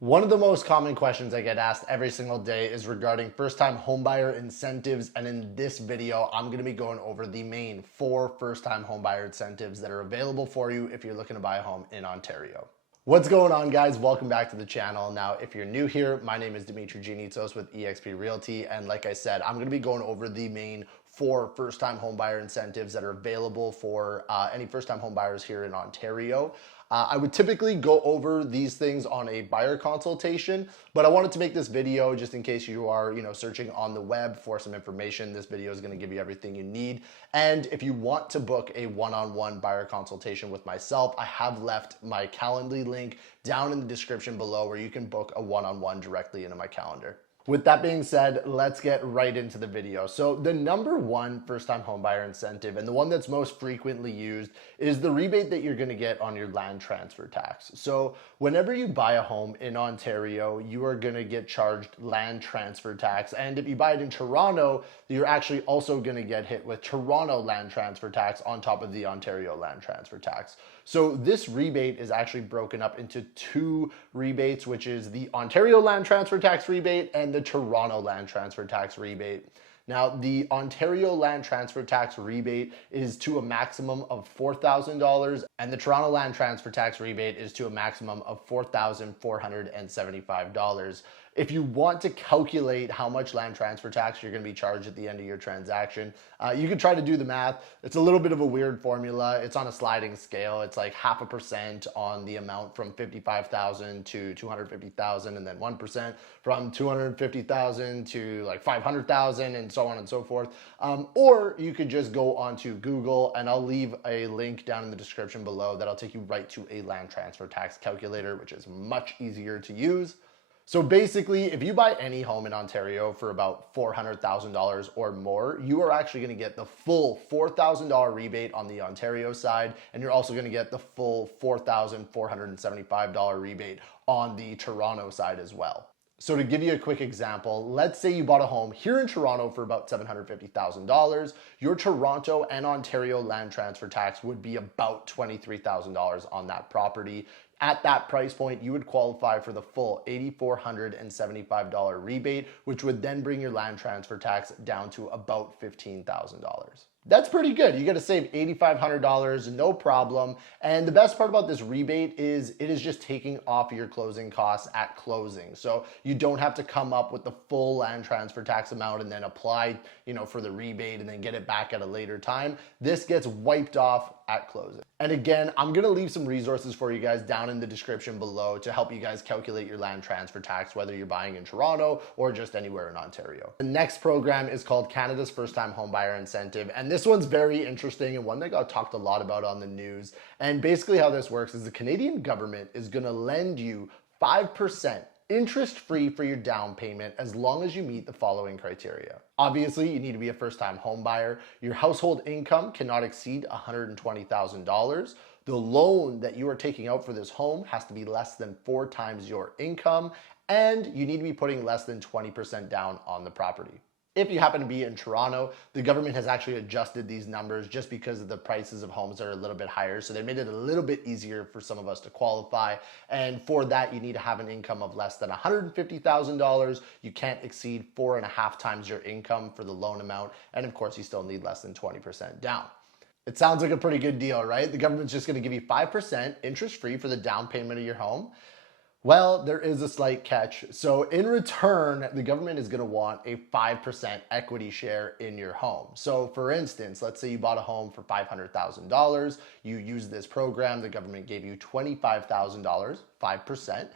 One of the most common questions I get asked every single day is regarding first-time homebuyer incentives, and in this video, I'm going to be going over the main 4 first-time homebuyer incentives that are available for you if you're looking to buy a home in Ontario. What's going on, guys? Welcome back to the channel. Now, if you're new here, my name is Dimitri Giannitzos with eXp Realty, and like I said, I'm going to be going over the main 4 first-time homebuyer incentives that are available for any first-time homebuyers here in Ontario. I would typically go over these things on a buyer consultation, but I wanted to make this video just in case you are, searching on the web for some information. This video is going to give you everything you need. And if you want to book a one-on-one buyer consultation with myself, I have left my Calendly link down in the description below where you can book a one-on-one directly into my calendar. With that being said, let's get right into the video. So the number 1 first-time homebuyer incentive, and the one that's most frequently used, is the rebate that you're going to get on your land transfer tax. So whenever you buy a home in Ontario, you are going to get charged land transfer tax. And if you buy it in Toronto, you're actually also going to get hit with Toronto land transfer tax on top of the Ontario land transfer tax. So this rebate is actually broken up into 2 rebates, which is the Ontario land transfer tax rebate and the Toronto land transfer tax rebate. Now, the Ontario land transfer tax rebate is to a maximum of $4,000, and the Toronto land transfer tax rebate is to a maximum of $4,475. If you want to calculate how much land transfer tax you're going to be charged at the end of your transaction, you can try to do the math. It's a little bit of a weird formula. It's on a sliding scale. It's like 0.5% on the amount from $55,000 to $250,000, and then 1% from $250,000 to like $500,000, and so on and so forth. Or you could just go onto Google, and I'll leave a link down in the description below that'll take you right to a land transfer tax calculator, which is much easier to use. So basically, if you buy any home in Ontario for about $400,000 or more, you are actually going to get the full $4,000 rebate on the Ontario side, and you're also going to get the full $4,475 rebate on the Toronto side as well. So to give you a quick example, let's say you bought a home here in Toronto for about $750,000. Your Toronto and Ontario land transfer tax would be about $23,000 on that property. At that price point, you would qualify for the full $8,475 rebate, which would then bring your land transfer tax down to about $15,000. That's pretty good. You get to save $8,500, no problem. And the best part about this rebate is it is just taking off your closing costs at closing. So you don't have to come up with the full land transfer tax amount and then apply, for the rebate and then get it back at a later time. This gets wiped off at closing. And again, I'm going to leave some resources for you guys down in the description below to help you guys calculate your land transfer tax, whether you're buying in Toronto or just anywhere in Ontario. The next program is called Canada's First Time Homebuyer Incentive. And this one's very interesting and one that got talked a lot about on the news. And basically how this works is the Canadian government is going to lend you 5% interest-free for your down payment as long as you meet the following criteria. Obviously, you need to be a first-time home buyer. Your household income cannot exceed $120,000. The loan that you are taking out for this home has to be less than 4 times your income, and you need to be putting less than 20% down on the property. If you happen to be in Toronto, the government has actually adjusted these numbers just because of the prices of homes are a little bit higher. So they made it a little bit easier for some of us to qualify. And for that, you need to have an income of less than $150,000. You can't exceed 4.5 times your income for the loan amount. And of course, you still need less than 20% down. It sounds like a pretty good deal, right? The government's just going to give you 5% interest-free for the down payment of your home. Well, there is a slight catch. So in return, the government is going to want a 5% equity share in your home. So for instance, let's say you bought a home for $500,000. You use this program. The government gave you $25,000, 5%,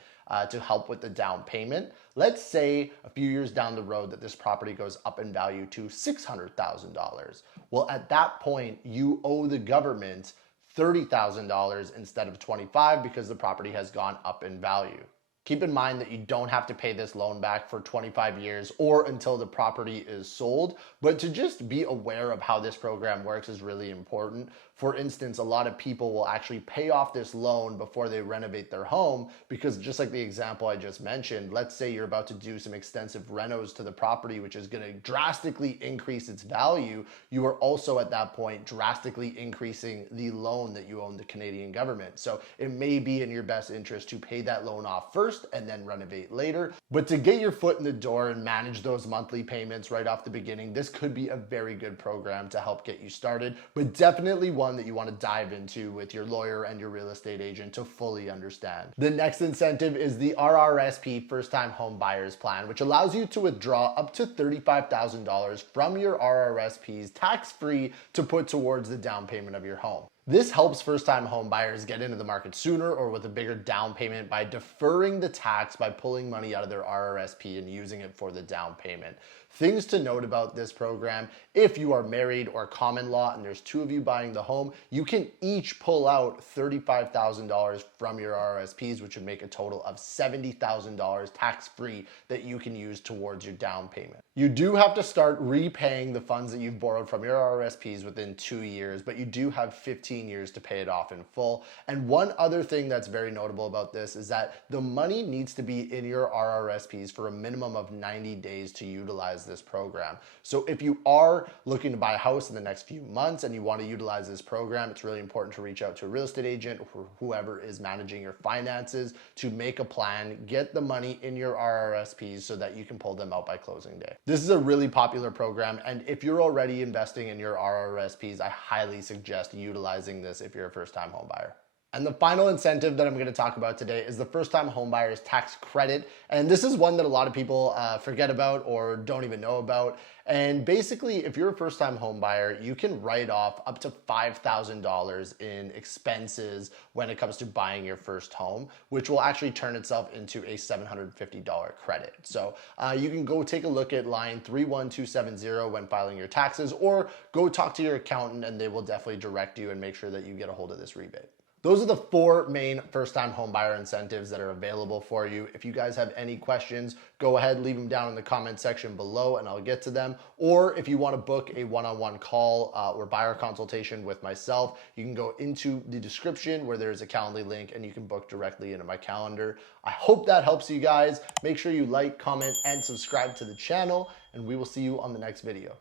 to help with the down payment. Let's say a few years down the road that this property goes up in value to $600,000. Well, at that point, you owe the government $30,000 instead of $25,000 because the property has gone up in value. Keep in mind that you don't have to pay this loan back for 25 years or until the property is sold, but to just be aware of how this program works is really important. For instance, a lot of people will actually pay off this loan before they renovate their home because, just like the example I just mentioned, let's say you're about to do some extensive renos to the property, which is going to drastically increase its value. You are also at that point drastically increasing the loan that you owe the Canadian government. So it may be in your best interest to pay that loan off first and then renovate later. But to get your foot in the door and manage those monthly payments right off the beginning, this could be a very good program to help get you started, but definitely one that you want to dive into with your lawyer and your real estate agent to fully understand. The next incentive is the RRSP First Time Home Buyers Plan, which allows you to withdraw up to $35,000 from your RRSPs tax-free to put towards the down payment of your home. This helps first-time home buyers get into the market sooner or with a bigger down payment by deferring the tax by pulling money out of their RRSP and using it for the down payment. Things to note about this program: if you are married or common law and there's two of you buying the home, you can each pull out $35,000 from your RRSPs, which would make a total of $70,000 tax-free that you can use towards your down payment. You do have to start repaying the funds that you've borrowed from your RRSPs within 2 years, but you do have 15 years to pay it off in full. And one other thing that's very notable about this is that the money needs to be in your RRSPs for a minimum of 90 days to utilize this program. So if you are looking to buy a house in the next few months and you want to utilize this program, it's really important to reach out to a real estate agent or whoever is managing your finances to make a plan, get the money in your RRSPs so that you can pull them out by closing day. This is a really popular program, and if you're already investing in your RRSPs, I highly suggest utilizing this if you're a first-time home buyer. And the final incentive that I'm going to talk about today is the first-time homebuyers tax credit. And this is one that a lot of people forget about or don't even know about. And basically, if you're a first-time homebuyer, you can write off up to $5,000 in expenses when it comes to buying your first home, which will actually turn itself into a $750 credit. So you can go take a look at line 31270 when filing your taxes, or go talk to your accountant and they will definitely direct you and make sure that you get a hold of this rebate. Those are the 4 main first-time homebuyer incentives that are available for you. If you guys have any questions, go ahead, leave them down in the comment section below and I'll get to them. Or if you want to book a one-on-one call or buyer consultation with myself, you can go into the description where there's a Calendly link and you can book directly into my calendar. I hope that helps you guys. Make sure you like, comment, and subscribe to the channel, and we will see you on the next video.